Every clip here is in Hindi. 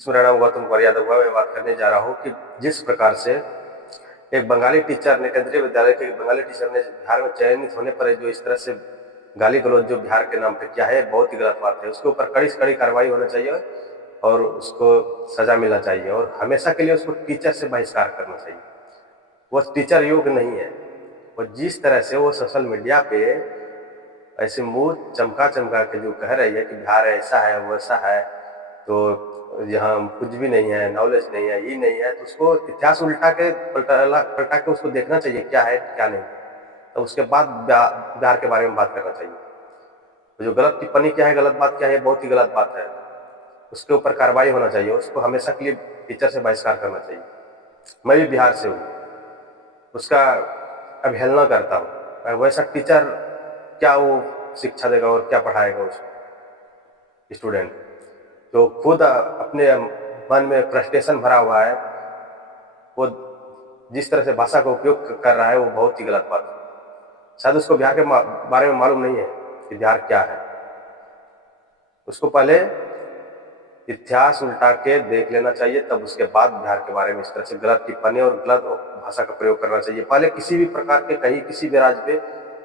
मेरा नाम गौतम कुमार यादव हुआ। मैं बात करने जा रहा हूँ कि जिस प्रकार से एक बंगाली टीचर ने, केंद्रीय विद्यालय के बंगाली टीचर ने बिहार में चयनित होने पर जो इस तरह से गाली गलौज जो बिहार के नाम पे किया है, बहुत ही गलत बात है। उसके ऊपर कड़ी से कड़ी कार्रवाई होना चाहिए और उसको सजा मिलना चाहिए और हमेशा के लिए उसको टीचर से बहिष्कार करना चाहिए। वो टीचर योग्य नहीं है। और जिस तरह से वो सोशल मीडिया पे ऐसे मुंह चमका चमका के जो कह रही है कि बिहार ऐसा है वैसा है, तो यहाँ कुछ भी नहीं है, नॉलेज नहीं है, ये नहीं है, तो उसको इतिहास उल्टा के पलटा के उसको देखना चाहिए क्या है क्या नहीं है, तो उसके बाद बिहार के बारे में बात करना चाहिए। तो जो गलत टिप्पणी क्या है, गलत बात क्या है, बहुत ही गलत बात है। उसके ऊपर कार्रवाई होना चाहिए, उसको हमेशा के लिए टीचर से बहिष्कार करना चाहिए। मैं भी बिहार से हूँ, उसका अवहेलना करता हूँ। वैसा टीचर क्या वो शिक्षा देगा और क्या पढ़ाएगा उस स्टूडेंट जो खुद अपने मन में फ्रस्ट्रेशन भरा हुआ है, वो जिस तरह से भाषा का उपयोग कर रहा है, वो बहुत ही गलत बात है। शायद उसको बिहार के बारे में मालूम नहीं है कि बिहार क्या है। उसको पहले इतिहास उल्टा के देख लेना चाहिए, तब उसके बाद बिहार के बारे में इस तरह से गलत टिप्पणी और गलत भाषा का प्रयोग करना चाहिए। पहले किसी भी प्रकार के कहीं किसी भी राज्य पे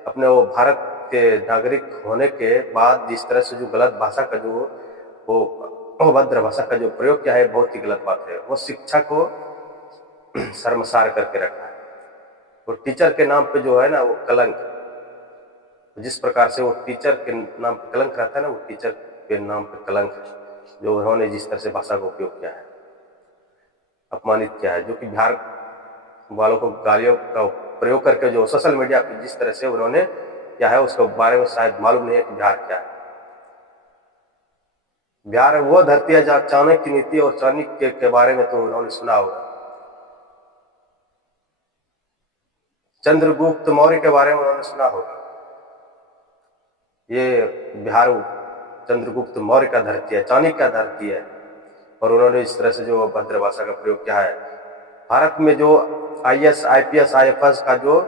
अपने वो भारत के नागरिक होने के बाद जिस तरह से जो गलत भाषा का जो वो अभद्र भाषा का जो प्रयोग किया है, बहुत ही गलत बात है। वो शिक्षा को शर्मसार करके रखा है। वो टीचर के नाम पे जो है ना, वो कलंक, जिस प्रकार से वो टीचर के नाम पे कलंक रहता है ना, वो टीचर के नाम पे कलंक जो उन्होंने जिस तरह से भाषा का उपयोग किया है, अपमानित किया है, जो कि बिहार वालों को गालियों का प्रयोग करके जो सोशल मीडिया पे जिस तरह से उन्होंने किया है, उसके बारे में शायद मालूम नहीं है कि बिहार क्या है। बिहार वो धरती है जहाँ चाणक्य की नीति और चाणक्य के बारे में तो उन्होंने सुना होगा। चंद्रगुप्त मौर्य के बारे में उन्होंने सुना होगा। ये बिहार चंद्रगुप्त मौर्य का धरती है, चाणक्य का धरती है, और उन्होंने इस तरह से जो भद्र भाषा का प्रयोग किया है। भारत में जो IAS IPS IFS का जो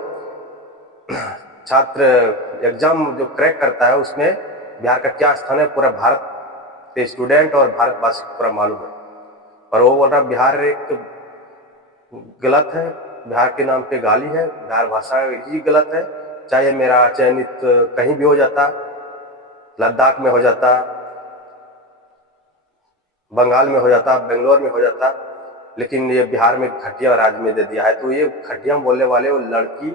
छात्र एग्जाम जो क्रैक करता है, उसमें बिहार का क्या स्थान है, पूरा भारत के स्टूडेंट और भारतवासी को पूरा मालूम है। और वो बोल रहा बिहार एक गलत है, बिहार के नाम पे गाली है, बिहार भाषा ही गलत है। चाहे मेरा चयनित कहीं भी हो जाता, लद्दाख में हो जाता, बंगाल में हो जाता, बेंगलोर में हो जाता, लेकिन ये बिहार में घटिया राज्य में दे दिया है। तो ये घटिया बोलने वाले वो लड़की,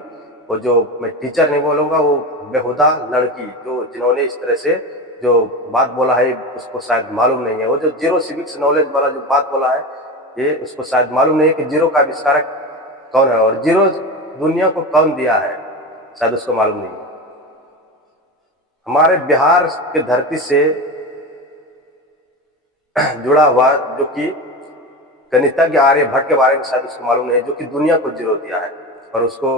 वो जो मैं टीचर नहीं बोलूंगा, वो बेहुदा लड़की जो जिन्होंने इस तरह से जो बात बोला है, उसको शायद मालूम नहीं है। वो जो जीरो सिविक्स नॉलेज वाला जो बात बोला है, ये उसको शायद मालूम नहीं है कि जीरो का आविष्कारक कौन है और जीरो दुनिया को कौन दिया है, शायद उसको मालूम नहीं है। हमारे बिहार के धरती से जुड़ा हुआ जो कि गणितज्ञ आर्यभट्ट के बारे में शायद उसको मालूम नहीं है, जो कि दुनिया को जीरो दिया है। और उसको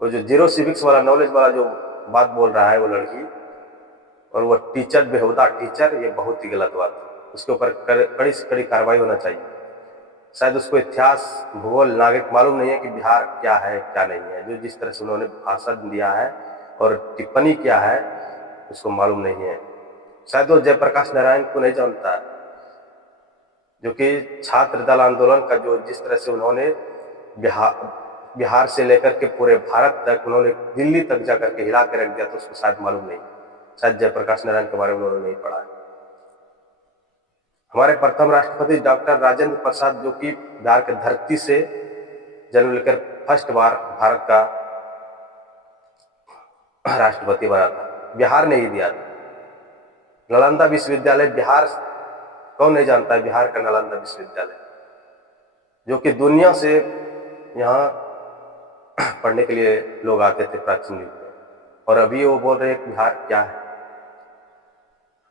वो जो जीरो सिविक्स वाला नॉलेज वाला जो बात बोल रहा है वो लड़की, और वो टीचर बेहुदा टीचर, ये बहुत ही गलत बात है। उसके ऊपर कड़ी से कड़ी कार्रवाई होना चाहिए। शायद उसको इतिहास भूगोल नागरिक मालूम नहीं है कि बिहार क्या है क्या नहीं है। जो जिस तरह से उन्होंने भाषण दिया है और टिप्पणी किया है, उसको मालूम नहीं है। शायद वो जयप्रकाश नारायण को नहीं जानता है, जो कि छात्र दल आंदोलन का जो जिस तरह से उन्होंने बिहार से लेकर के पूरे भारत तक उन्होंने दिल्ली तक जाकर के हिला के रख दिया, तो उसको शायद मालूम नहीं। शायद जयप्रकाश नारायण के बारे में उन्होंने नहीं पढ़ा है। हमारे प्रथम राष्ट्रपति डॉक्टर राजेंद्र प्रसाद, जो कि बिहार के धरती से जन्म लेकर फर्स्ट बार भारत का राष्ट्रपति बना था, बिहार ने ही दिया था। नालंदा विश्वविद्यालय बिहार, कौन नहीं जानता है बिहार का नालंदा विश्वविद्यालय, जो कि दुनिया से यहाँ पढ़ने के लिए लोग आते थे प्राचीन युग में। और अभी वो बोल रहे हैं कि बिहार क्या है।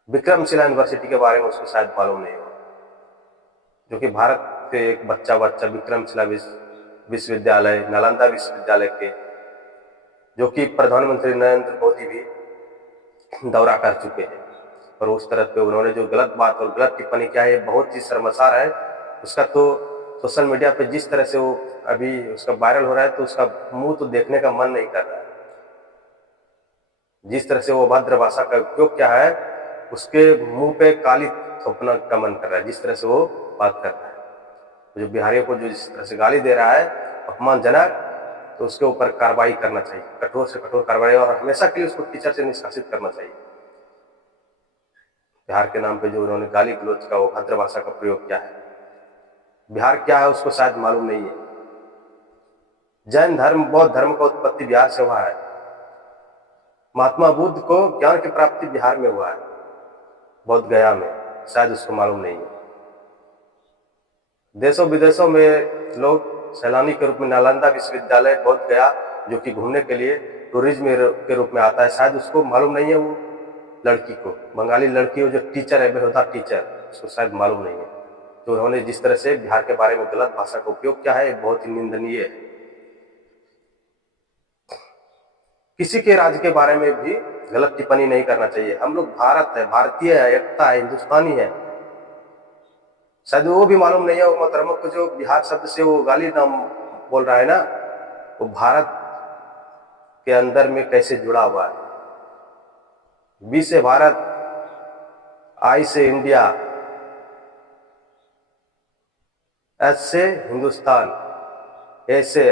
विक्रमशिला यूनिवर्सिटी के बारे में उसको शायद मालूम नहीं हो, जो कि भारत के एक बच्चा विक्रमशिला विश्वविद्यालय, नालंदा विश्वविद्यालय के, जो कि प्रधानमंत्री नरेंद्र मोदी भी दौरा कर चुके हैं। और उस तरह पे उन्होंने जो गलत बात और गलत टिप्पणी किया है, बहुत ही शर्मसार है। उसका तो सोशल मीडिया पे जिस तरह से वो अभी उसका वायरल हो रहा है, तो उसका मुंह तो देखने का मन नहीं कर रहा है। जिस तरह से वो भद्र भाषा का उपयोग किया है, उसके मुंह पे काली थोपना का मन कर रहा है। जिस तरह से वो बात कर रहा है। जो बिहारियों को जो जिस तरह से गाली दे रहा है अपमानजनक, तो उसके ऊपर कार्रवाई करना चाहिए, कठोर से कठोर कार्रवाई, और हमेशा के लिए उसको टीचर से निष्कासित करना चाहिए। बिहार के नाम पे जो उन्होंने गाली गलौज का वो भद्र भाषा का प्रयोग किया है, बिहार क्या है उसको शायद मालूम नहीं है। जैन धर्म, बौद्ध धर्म का उत्पत्ति बिहार से हुआ है। महात्मा बुद्ध को ज्ञान की प्राप्ति बिहार में हुआ है, बौद्ध गया में, शायद उसको मालूम नहीं है। देशों विदेशों में लोग सैलानी के रूप में नालंदा विश्वविद्यालय बोध गया, जो कि घूमने के लिए टूरिज्म के रूप में आता है, शायद उसको मालूम नहीं है। वो लड़की को, बंगाली लड़की हो जो टीचर है, बेहुदा टीचर, उसको शायद मालूम नहीं है। तो उन्होंने जिस तरह से बिहार के बारे में गलत भाषा का उपयोग किया है, बहुत ही निंदनीय है। किसी के राज्य के बारे में भी गलत टिप्पणी नहीं करना चाहिए। हम लोग भारत है, भारतीय है, एकता है, हिंदुस्तानी है। शायद वो भी मालूम नहीं है वो मोहतरमा को, जो बिहार शब्द से वो गाली नाम बोल रहा है ना, वो भारत के अंदर में कैसे जुड़ा हुआ है। बी से भारत, आई से इंडिया, एच से हिंदुस्तान, ए से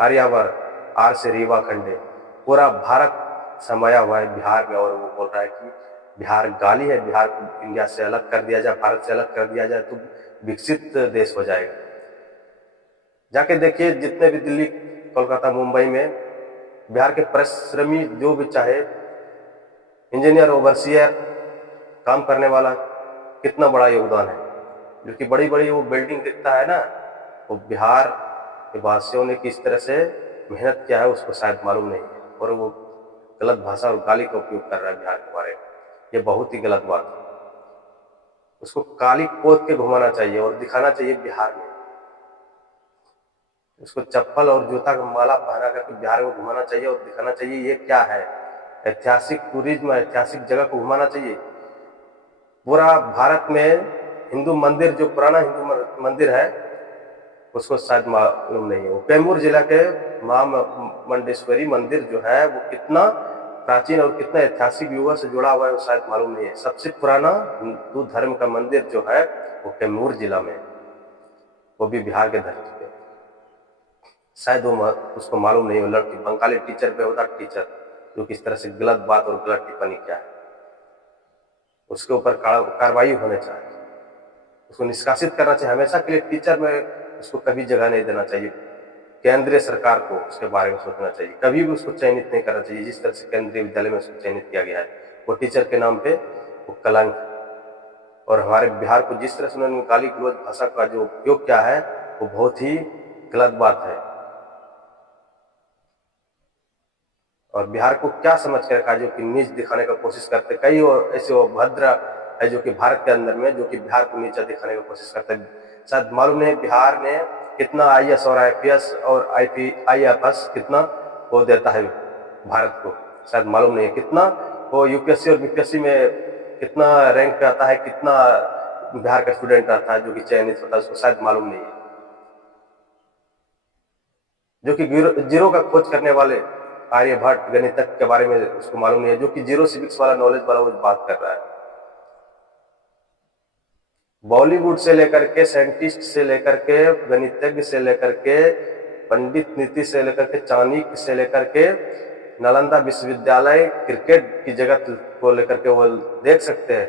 आर्यावर्त, आर से रीवा खंडे, पूरा भारत समाया हुआ है बिहार में। और वो बोल रहा है कि बिहार गाली है, बिहार को इंडिया से अलग कर दिया जाए, भारत से अलग कर दिया जाए तो विकसित देश हो जाएगा। जाके देखिए, जितने भी दिल्ली, कोलकाता, मुंबई में बिहार के परिश्रमी जो भी चाहे, इंजीनियर, ओवरसियर, काम करने वाला, कितना बड़ा योगदान है। जो कि बड़ी बड़ी वो बिल्डिंग दिखता है ना, वो बिहार के वासियों ने किस तरह से मेहनत किया है उसको शायद मालूम नहीं है। और वो गलत भाषा और गाली का उपयोग कर रहा है बिहार के बारे में, ये बहुत ही गलत बात है। उसको काली पोत के घुमाना चाहिए और दिखाना चाहिए बिहार में, उसको चप्पल और जूता का माला पहना करके बिहार में घुमाना चाहिए और दिखाना चाहिए ये क्या है। ऐतिहासिक टूरिज्म, ऐतिहासिक जगह को घुमाना चाहिए। पूरा भारत में हिंदू मंदिर, जो पुराना हिंदू मंदिर है, उसको शायद मालूम नहीं है। वो कैमूर जिला के मां मुंडेश्वरी मंदिर जो है, वो कितना प्राचीन और कितना ऐतिहासिक युगों से जुड़ा हुआ है, वो शायद मालूम नहीं है। सबसे पुराना हिंदू धर्म का मंदिर जो है वो कैमूर जिला में, वो भी बिहार के धरती पे, शायद वो उसको मालूम नहीं हो। लड़की, बंगाली टीचर, बेहुदा टीचर, जो किस तरह से गलत बात और गलत टिप्पणी किया है, उसके ऊपर कार्रवाई होनी चाहिए, उसको निष्कासित करना चाहिए हमेशा के लिए। टीचर में उसको कभी जगह नहीं देना चाहिए। केंद्रीय सरकार को उसके बारे में सोचना चाहिए, कभी भी उसको चयनित नहीं करना चाहिए जिस तरह से केंद्रीय विद्यालय में उसको चयनित किया गया है। वो टीचर के नाम पे वो कलंक। और हमारे बिहार को जिस तरह से उन्होंने गाली गलौज भाषा का जो उपयोग किया है, वो बहुत ही गलत बात है। और बिहार को क्या समझ के रखा, जो कि नीच दिखाने का कोशिश करते। कई और ऐसे वो भद्र है जो कि भारत के अंदर में, जो कि बिहार को नीचा दिखाने की कोशिश करते हैं। शायद मालूम नहीं बिहार ने कितना IAS और IPS और IFS कितना वो देता है भारत को, शायद मालूम नहीं है। कितना वो UPSC और BPSC में कितना रैंक पे आता है, कितना बिहार का स्टूडेंट आता है जो कि चयनित होता है, उसको शायद मालूम नहीं है। जो कि जीरो का खोज करने वाले आर्यभट्ट, गणितज्ञ के बारे में उसको मालूम नहीं है, जो कि जीरो सिविक्स वाला नॉलेज वाला वो बात कर रहा है। बॉलीवुड से लेकर के, साइंटिस्ट से लेकर के, गणितज्ञ से लेकर के, पंडित नीति से लेकर के, चाणक्य से लेकर के, नालंदा विश्वविद्यालय, क्रिकेट की जगत को लेकर के वो देख सकते हैं।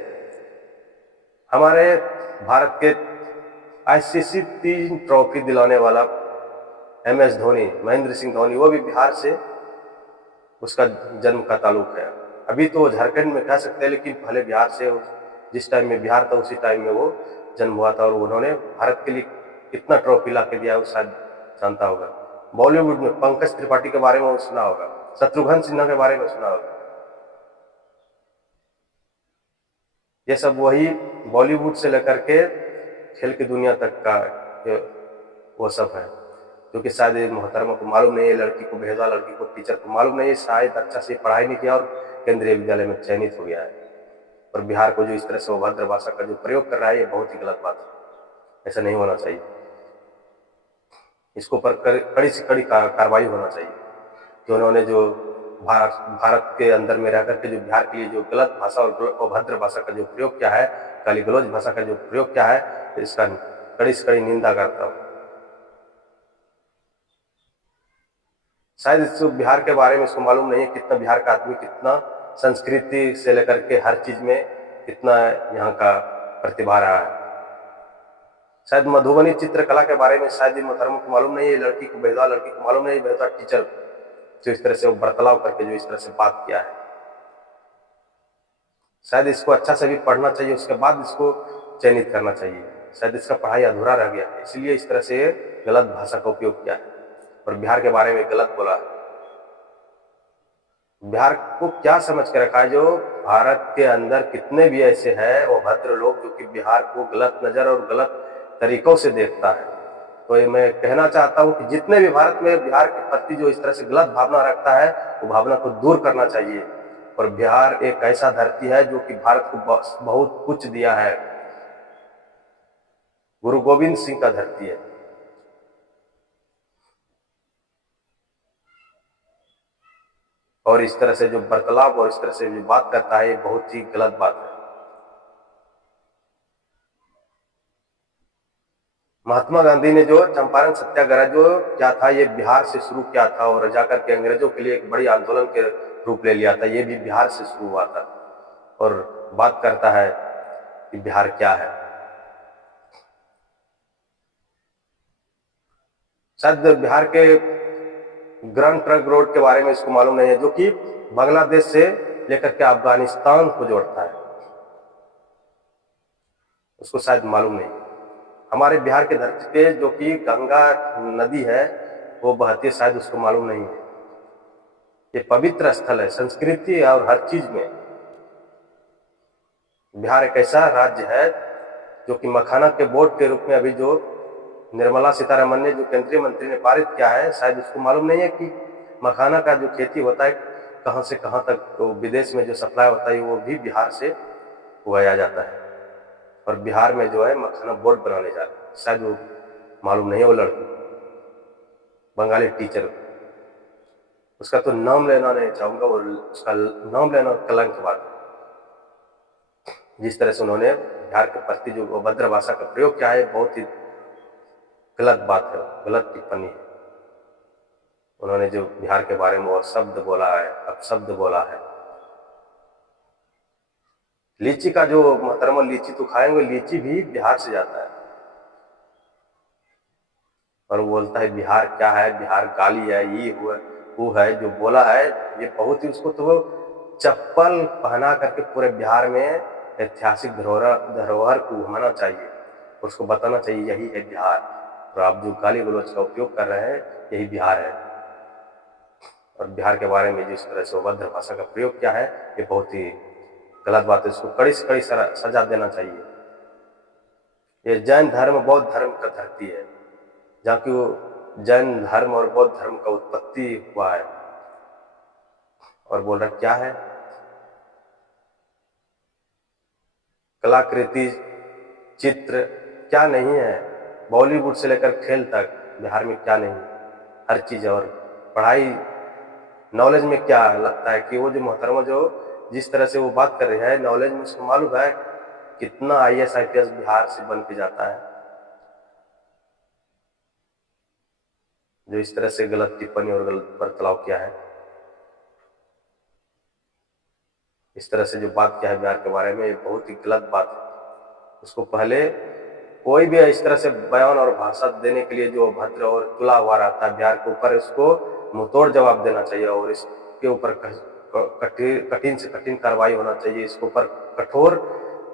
हमारे भारत के ICC 3 ट्रॉफी दिलाने वाला MS धोनी, महेंद्र सिंह धोनी, वो भी बिहार से उसका जन्म का ताल्लुक है। अभी तो वो झारखंड में कह सकते हैं, लेकिन पहले बिहार से, जिस टाइम में बिहार था उसी टाइम में वो जन्म हुआ था। और उन्होंने भारत के लिए कितना ट्रॉफी ला के दिया, वो शायद जानता होगा। बॉलीवुड में पंकज त्रिपाठी के बारे में सुना होगा, शत्रुघ्न सिन्हा के बारे में सुना होगा। ये सब वही बॉलीवुड से लेकर के खेल की दुनिया तक का वो सब है, जो कि शायद मोहतरमा को मालूम नहीं है। लड़की को भेजा, लड़की को टीचर को मालूम नहीं है, शायद अच्छा से पढ़ाई नहीं किया और केंद्रीय विद्यालय में चयनित हो गया है। और बिहार को जो इस तरह से अभद्र भाषा का जो प्रयोग कर रहा है, ये बहुत ही गलत बात है, ऐसा नहीं होना चाहिए। इसको पर कड़ी से कड़ी कार्रवाई होना चाहिए। जो उन्होंने जो भारत के अंदर में रह करके जो बिहार के लिए जो गलत भाषा और अभद्र भाषा का जो प्रयोग किया है, गाली गलौज भाषा का जो प्रयोग किया है, इसका कड़ी से कड़ी निंदा करता हूँ। शायद इस बिहार के बारे में इसको मालूम नहीं है कितना बिहार का आदमी कितना संस्कृति से लेकर के हर चीज में कितना यहाँ का प्रतिभा रहा है। शायद मधुबनी चित्रकला के बारे में शायद इन मोहतरमों को मालूम नहीं है, लड़की को भेजा, लड़की को मालूम नहीं भेजा, टीचर जो इस तरह से वो बर्ताव करके जो इस तरह से बात किया है। शायद इसको अच्छा से भी पढ़ना चाहिए, उसके बाद इसको चयनित करना चाहिए। शायद इसका पढ़ाई अधूरा रह गया है, इसलिए इस तरह से गलत भाषा का उपयोग किया है और बिहार के बारे में गलत बोला है। बिहार को क्या समझ के रखा है, जो भारत के अंदर कितने भी ऐसे हैं वो भद्र लोग जो कि बिहार को गलत नजर और गलत तरीकों से देखता है। तो ये मैं कहना चाहता हूं कि जितने भी भारत में बिहार के प्रति जो इस तरह से गलत भावना रखता है वो भावना को दूर करना चाहिए। और बिहार एक ऐसा धरती है जो कि भारत को बहुत कुछ दिया है, गुरु गोविंद सिंह का धरती है। और इस तरह से जो बर्ताव और इस तरह से जो बात करता है ये बहुत ही गलत बात है। महात्मा गांधी ने जो चंपारण सत्याग्रह जो क्या था ये बिहार से शुरू किया था और जाकर के अंग्रेजों के लिए एक बड़ी आंदोलन के रूप ले लिया था, ये भी बिहार से शुरू हुआ था। और बात करता है कि बिहार क्या है। शायद बिहार के ग्रैंड ट्रंक रोड के बारे में इसको मालूम नहीं है, जो कि बांग्लादेश से लेकर के अफगानिस्तान को जोड़ता है, उसको शायद मालूम नहीं। हमारे बिहार के धरती पे जो कि गंगा नदी है वो बहती है, शायद उसको मालूम नहीं है। ये पवित्र स्थल है, संस्कृति और हर चीज में बिहार एक ऐसा राज्य है जो कि मखाना के बोर्ड के रूप में अभी जो निर्मला सीतारमण ने जो केंद्रीय मंत्री ने पारित किया है, शायद उसको मालूम नहीं है कि मखाना का जो खेती होता है कहां से कहां तक, तो विदेश में जो सप्लाई होता है वो भी बिहार से उगाया जाता है। और बिहार में जो है मखाना बोर्ड बनाने जा रहे हैं, शायद वो मालूम नहीं है। वो लड़की बंगाली टीचर, उसका तो नाम लेना नहीं चाहूंगा, वो उसका नाम लेना कलंक की बात है। जिस तरह से उन्होंने बिहार के प्रति जो अभद्र भाषा का प्रयोग किया है बहुत ही गलत बात है, गलत टिप्पणी है। उन्होंने जो बिहार के बारे में वो शब्द बोला है, अपशब्द बोला है। लीची का जो मोहतरमा लीची तो खाएंगे, लीची भी बिहार से जाता है। और वो बोलता है बिहार क्या है, बिहार गाली है, ये हुआ वो है, जो बोला है ये बहुत ही, उसको तो वो चप्पल पहना करके पूरे बिहार में ऐतिहासिक धरोहर को घुमाना चाहिए, उसको बताना चाहिए यही है बिहार। और आप जो गाली गलौज का उपयोग कर रहे हैं यही बिहार है। और बिहार के बारे में जिस तरह से अभद्र भाषा का प्रयोग किया है ये बहुत ही गलत बात है, इसको कड़ी से कड़ी सजा देना चाहिए। ये जैन धर्म बौद्ध धर्म का धरती है, जहाँ की वो जैन धर्म और बौद्ध धर्म का उत्पत्ति हुआ है। और बोल रहा क्या है, कलाकृति चित्र क्या नहीं है, बॉलीवुड से लेकर खेल तक बिहार में क्या नहीं, हर चीज। और पढ़ाई नॉलेज में क्या लगता है कि वो जो मोहतरमा जो जिस तरह से वो बात कर रहे हैं नॉलेज में, उसको मालूम है कितना IAS IPS बिहार से बन के जाता है। जो इस तरह से गलत टिप्पणी और गलत बर्ताव किया है, इस तरह से जो बात किया है बिहार के बारे में ये बहुत ही गलत बात है। उसको पहले कोई भी इस तरह से बयान और भाषा देने के लिए जो भद्र और तुला हुआ रहता है बिहार के ऊपर, इसको मुंहतोड़ जवाब देना चाहिए और इसके ऊपर कठिन से कठिन कार्रवाई होना चाहिए। इसके ऊपर कठोर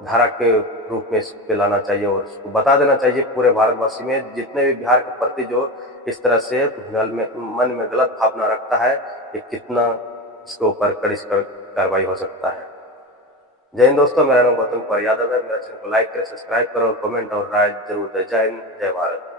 धारा के रूप में इस पे लाना चाहिए और उसको बता देना चाहिए पूरे भारतवासी में, जितने भी बिहार के प्रति जो इस तरह से मन में गलत भावना रखता है ये कितना इसके ऊपर कड़ी कार्रवाई हो सकता है। जय हिंद दोस्तों, मेरा नाम गौतम कुमार यादव है। मेरा चैनल को लाइक करें, सब्सक्राइब करो और कमेंट और राय जरूर दें। जय हिंद, जय भारत।